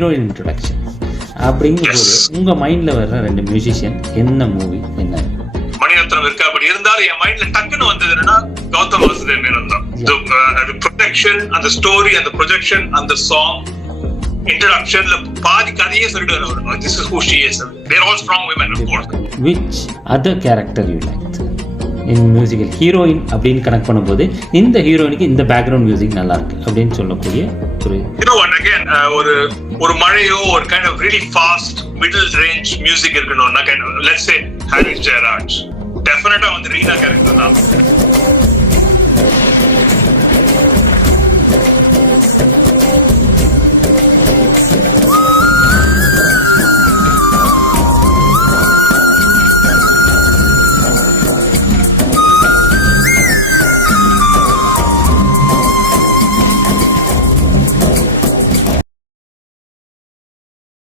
Heroine introduction அப்படிங்கும்போது உங்க மைண்ட்ல வர்ற 2 மியூசிஷியன் என்ன மூவி என்ன? மணிரத்னம் இருக்கு. அப்படி இருந்தாலும் என் மைண்ட்ல டக்குன்னு வந்தது என்னன்னா கௌதம் வாசுதேவ் மேனன் தான். அது ப்ரொஜெக்ஷன், அந்த ஸ்டோரி, அந்த ப்ரொஜெக்ஷன், அந்த சாங் இன்ட்ரடக்ஷன்ல பாதி கதையே சொல்லிடுவார் அவர். This is who she is. They're all strong women, of course. Which other character you liked in musical? Heroine அப்படின்னு கனெக்ட் பண்ணும்போது இந்த ஹீரோயினுக்கு இந்த பேக்ரவுண்ட் மியூசிக் நல்லா இருக்கு அப்படின்னு சொல்லக்கூடிய ஒரு again ஒரு மழையோ ஒரு kind of really fast middle range music இருக்கணும்னா kind of let's say Haris Jayaraj definitely வந்து ரீனா கேரக்டர் தான்.